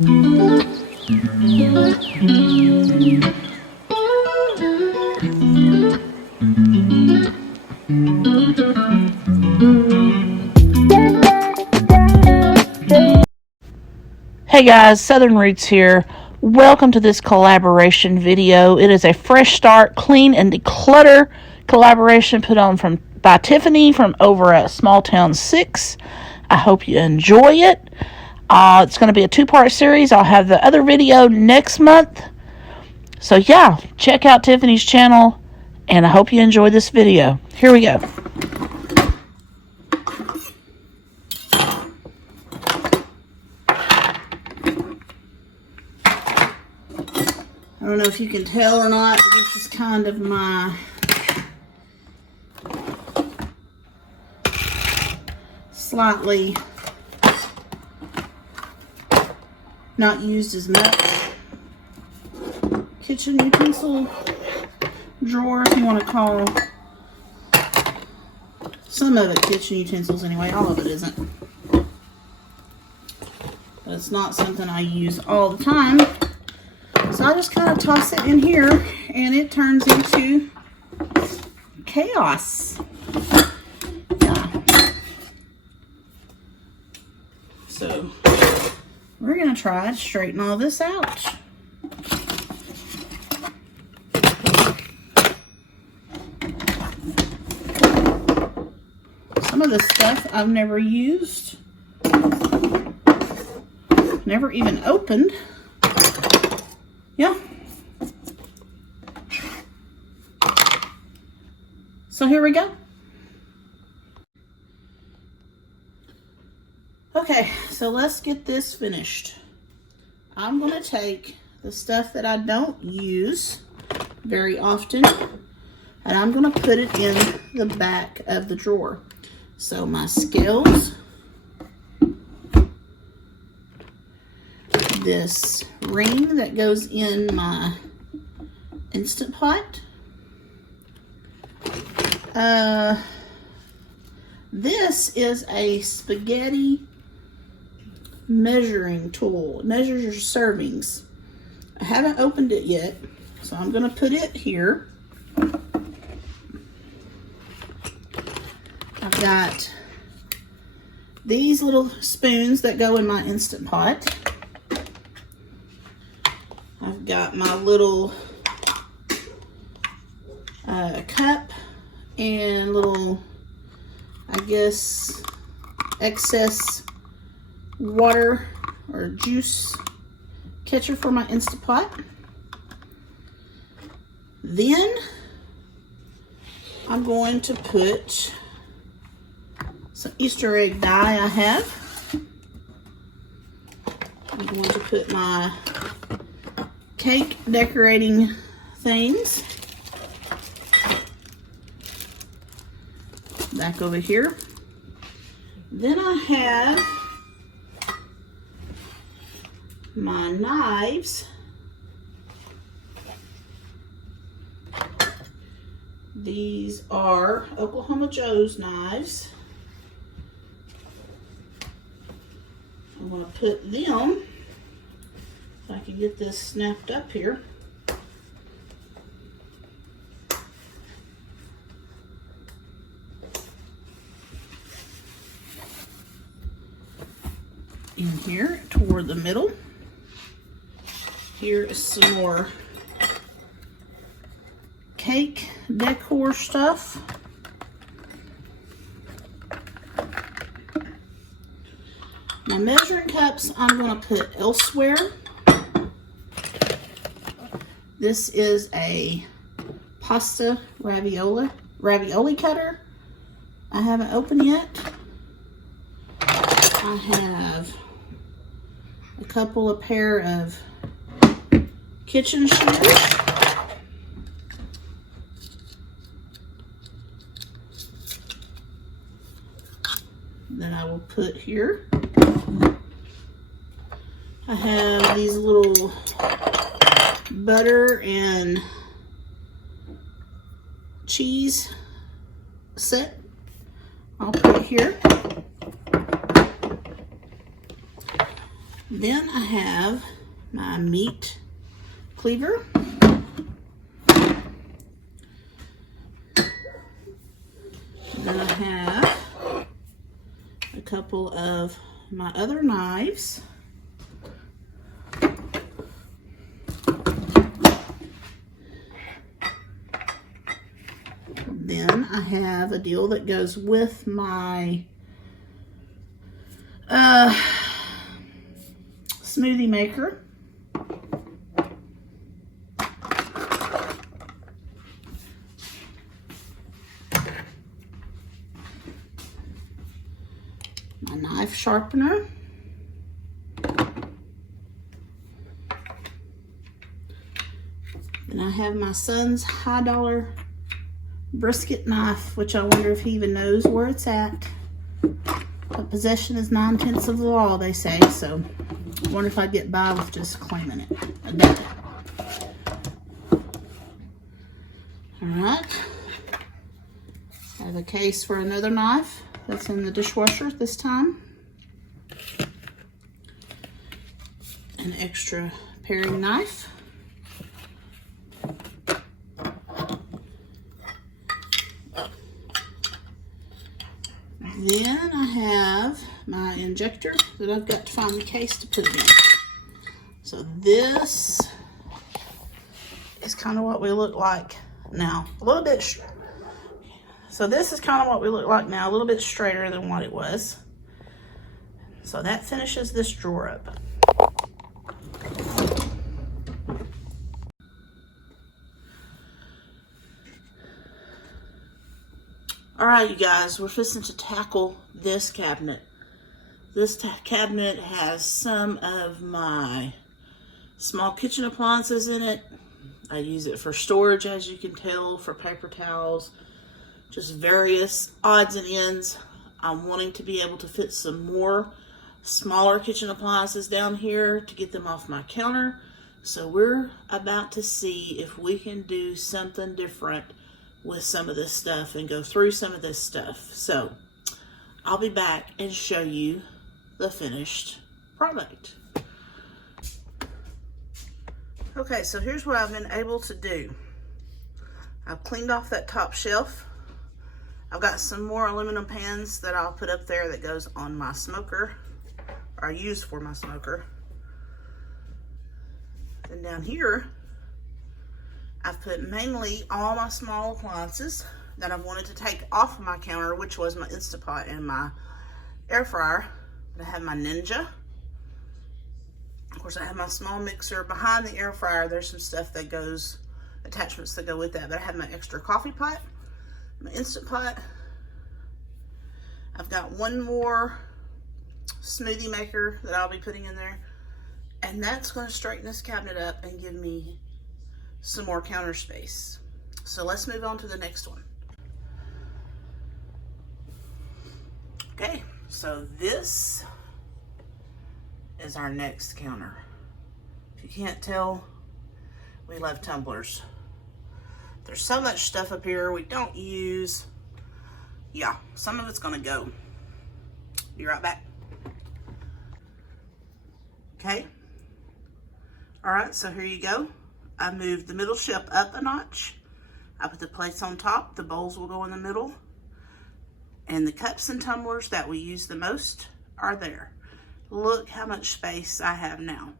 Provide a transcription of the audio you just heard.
Hey guys, Southern Roots here. Welcome to this collaboration video. It is a fresh start, clean and declutter collaboration put on by Tiffany from over at Small Town 6. I hope you enjoy it. It's going to be a 2-part series. I'll have the other video next month. So yeah, check out Tiffany's channel and I hope you enjoy this video. Here we go. I don't know if you can tell or not, but this is kind of my slightly not used as much kitchen utensil drawer, if you want to call some of it kitchen utensils anyway. All of it isn't. But it's not something I use all the time. So I just kind of toss it in here and it turns into chaos. Yeah. So we're going to try to straighten all this out. Some of this stuff I've never used, never even opened. Yeah. So here we go. Okay, so let's get this finished. I'm going to take the stuff that I don't use very often and I'm going to put it in the back of the drawer. So my scales, this ring that goes in my Instant Pot. This is a spaghetti measuring tool. It measures your servings. I haven't opened it yet, so I'm going to put it here. I've got these little spoons that go in my Instant Pot. I've got my little cup and little, I guess, excess water or juice catcher for my Instant Pot. Then I'm going to put some Easter egg dye I have. I'm going to put my cake decorating things back over here. Then I have my knives. These are Oklahoma Joe's knives. I'm going to put them, if I can get this snapped up here. In here toward the middle. Here is some more cake decor stuff. My measuring cups I'm going to put elsewhere. This is a pasta ravioli cutter. I haven't opened yet. I have a couple of pair of kitchen shears. That I will put here. I have these little butter and cheese set. I'll put it here. Then I have my meat cleaver. Then I have a couple of my other knives. Then I have a deal that goes with my smoothie maker. My knife sharpener. Then I have my son's high dollar brisket knife, which I wonder if he even knows where it's at. But possession is 9/10 of the law, they say, so I wonder if I'd get by with just claiming it. I doubt it. Alright. I have a case for another knife that's in the dishwasher this time. An extra paring knife. Then I have my injector that I've got to find the case to put it in. So this is kind of what we look like now. A little bit, so this is kind of what we look like now, a little bit straighter than what it was. So that finishes this drawer up. All right, you guys, we're fixing to tackle this cabinet. This cabinet has some of my small kitchen appliances in it. I use it for storage, as you can tell, for paper towels, just various odds and ends. I'm wanting to be able to fit some more smaller kitchen appliances down here to get them off my counter. So we're about to see if we can do something different with some of this stuff and go through some of this stuff. So I'll be back and show you the finished product. Okay, so here's what I've been able to do. I've cleaned off that top shelf. I've got some more aluminum pans that I'll put up there that goes on my smoker, or I use for my smoker. And down here, I've put mainly all my small appliances that I've wanted to take off of my counter, which was my Instant Pot and my air fryer. I have my Ninja. Of course, I have my small mixer. Behind the air fryer, there's some stuff that goes, attachments that go with that. But I have my extra coffee pot, my Instant Pot. I've got one more smoothie maker that I'll be putting in there. And that's going to straighten this cabinet up and give me some more counter space. So let's move on to the next one. Okay, so this is our next counter. If you can't tell, we love tumblers. There's so much stuff up here we don't use. Yeah, some of it's gonna go. Be right back. Okay. All right, so here you go. I moved the middle shelf up a notch. I put the plates on top. The bowls will go in the middle. And the cups and tumblers that we use the most are there. Look how much space I have now.